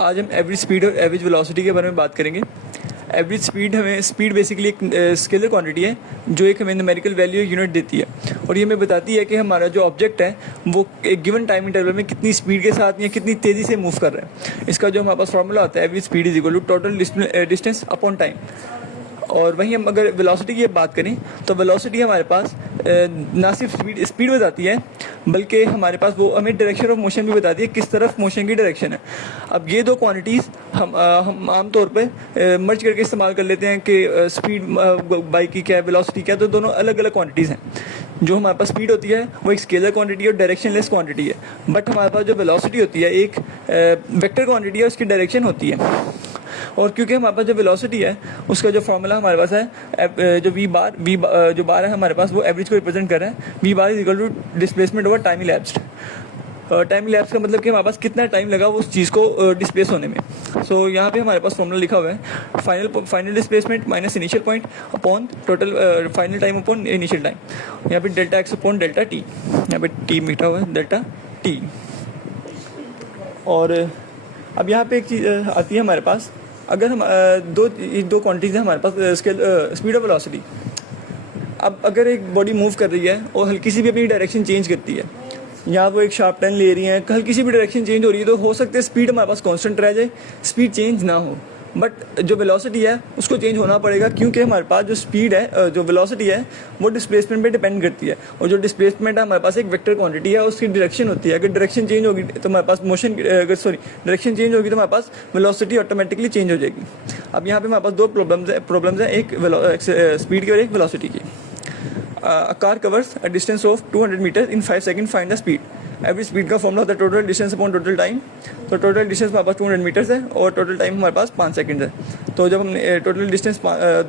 आज हम average speed और एवरेज वेलोसिटी के बारे में बात करेंगे। एवरेज स्पीड स्पीड बेसिकली एक स्केलर क्वांटिटी है जो एक हमें न्यूमेरिकल वैल्यू यूनिट देती है और ये हमें बताती है कि हमारा जो ऑब्जेक्ट है वो एक गिवन टाइम इंटरवल में कितनी स्पीड के साथ या कितनी तेज़ी से मूव कर रहा है। इसका जो हमारे पास फॉर्मूला आता है average speed is equal to total distance upon time. और वहीं हम अगर वेलोसिटी की बात करें तो वेलोसिटी हमारे पास ना सिर्फ स्पीड बताती है बल्कि हमारे पास वो हमें डायरेक्शन ऑफ मोशन भी बताती है, किस तरफ मोशन की डायरेक्शन है। अब ये दो क्वांटिटीज़ हम आमतौर पे मर्ज करके इस्तेमाल कर लेते हैं कि स्पीड बाइक की क्या है, वेलोसिटी क्या है, तो दोनों अलग अलग क्वांटिटीज़ हैं। जो हमारे पास स्पीड होती है वो एक स्केलर क्वांटिटी और डायरेक्शनलेस क्वांटिटी है, बट हमारे पास जो वेलोसिटी होती है एक वेक्टर क्वांटिटी है, उसकी डायरेक्शन होती है। और क्योंकि हमारे पास जो वेलोसिटी है उसका जो फॉर्मूला हमारे पास है जो वी बार जो बार है हमारे पास वो एवरेज को रिप्रेजेंट कर रहा है। V bar is equal to displacement over time elapsed. Time elapse का मतलब कि हमारे पास कितना टाइम लगा उस चीज़ को डिस्प्लेस होने में। सो यहाँ पे हमारे पास फॉर्मूला लिखा हुआ है final displacement minus initial point upon total final time upon initial time. यहाँ पे delta x upon delta T, यहाँ पे टी लिखा हुआ है डेल्टा टी। और अब यहाँ पे एक चीज़ आती है हमारे पास, अगर हम दो क्वांटिटीज हैं हमारे पास स्पीड और वेलोसिटी। अब अगर एक बॉडी मूव कर रही है और हल्की सी भी अपनी डायरेक्शन चेंज करती है, या वो एक शार्प टर्न ले रही है, हल्की सी भी डायरेक्शन चेंज हो रही है, तो हो सकता है स्पीड हमारे पास कांस्टेंट रह जाए, स्पीड चेंज ना हो, बट जो वेलोसिटी है उसको चेंज होना पड़ेगा क्योंकि हमारे पास जो स्पीड है जो वेलोसिटी है वो डिस्प्लेसमेंट पे डिपेंड करती है। और जो डिस्प्लेसमेंट है हमारे पास एक वेक्टर क्वांटिटी है, उसकी डायरेक्शन होती है। अगर डायरेक्शन चेंज होगी तो हमारे पास डायरेक्शन चेंज होगी तो हमारे पास वेलोसिटी ऑटोमेटिकली चेंज हो जाएगी। अब यहाँ पे हमारे पास दो प्रॉब्लम्स हैं, एक स्पीड की और एक वेलोसिटी की। A car covers a distance of 200 meters in 5 seconds. Find the speed. Average speed का फॉर्मूला होता है total distance upon total time. तो टोटल डिस्टेंस हमारे पास 200 मीटर्स है और टोटल टाइम हमारे पास 5 सेकंड है। तो जब हमने total distance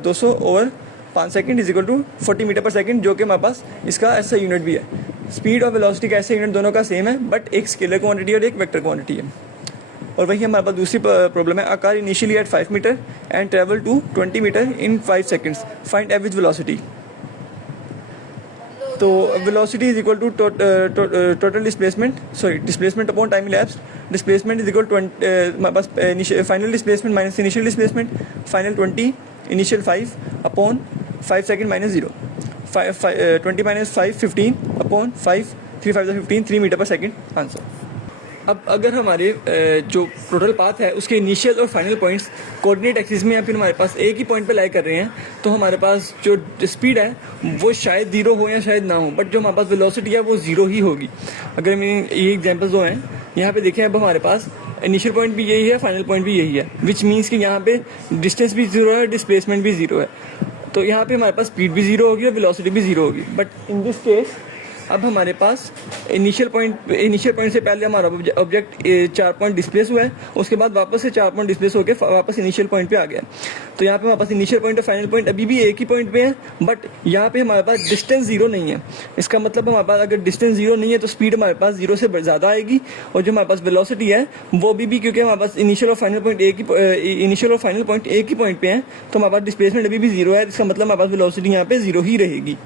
200 over 5 second is equal to 40 metre per second, जो कि हमारे पास इसका ऐसा यूनिट भी है। स्पीड और वेलोसिटी का ऐसा यूनिट दोनों का सेम है, बट एक स्केलर क्वांटिटी और एक वेक्टर क्वांटिटी है। और वही हमारे पास दूसरी प्रॉब्लम है, a car initially at 5 metre and travel to 20 metre in 5 seconds. Find average velocity. तो velocity is equal to total displacement upon time elapse. Displacement is equal to हमारे पास final displacement minus initial displacement, final 20 initial 5 upon 5 second minus 0, 20 minus 5 15 upon 5 3 5 15 3 metre per second answer. अब अगर हमारे जो total path है उसके initial और final points coordinate axis में या फिर हमारे पास एक ही पॉइंट पे लाई कर रहे हैं, तो हमारे पास जो स्पीड है वो शायद 0 हो या शायद ना हो, बट जो हमारे पास वेलोसिटी है वो 0 ही होगी। अगर मैं ये एग्जांपल्स जो हैं यहाँ पे देखें, अब हमारे पास इनिशियल पॉइंट भी यही है, फाइनल पॉइंट भी यही है, विच मीन्स कि यहाँ पे डिस्टेंस भी 0 है, डिस्प्लेसमेंट भी 0 है। तो यहाँ पे हमारे पास स्पीड भी 0 होगी और वेलोसिटी भी 0 होगी। बट इन दिस केस अब हमारे पास इनिशियल पॉइंट से पहले हमारा ऑब्जेक्ट 4 पॉइंट डिस्प्लेस हुआ है, उसके बाद वापस से 4 पॉइंट डिस्प्लेस होकर वापस इनिशियल पॉइंट पे आ गया। तो यहाँ पे हमारे पास इनिशियल पॉइंट और फाइनल पॉइंट अभी भी एक ही पॉइंट पे है, बट यहाँ पे हमारे पास डिस्टेंस 0 नहीं है। इसका मतलब हमारे पास अगर डिस्टेंस 0 नहीं है तो स्पीड हमारे पास 0 से ज़्यादा आएगी, और जो हमारे पास वेलोसिटी है वो भी क्योंकि हमारे पास इनिशियल और फाइनल पॉइंट एक ही पॉइंट पे है, तो हमारे पास डिस्प्लेसमेंट अभी भी 0 है। इसका मतलब हमारे पास वेलोसिटी यहाँ पे 0 ही रहेगी।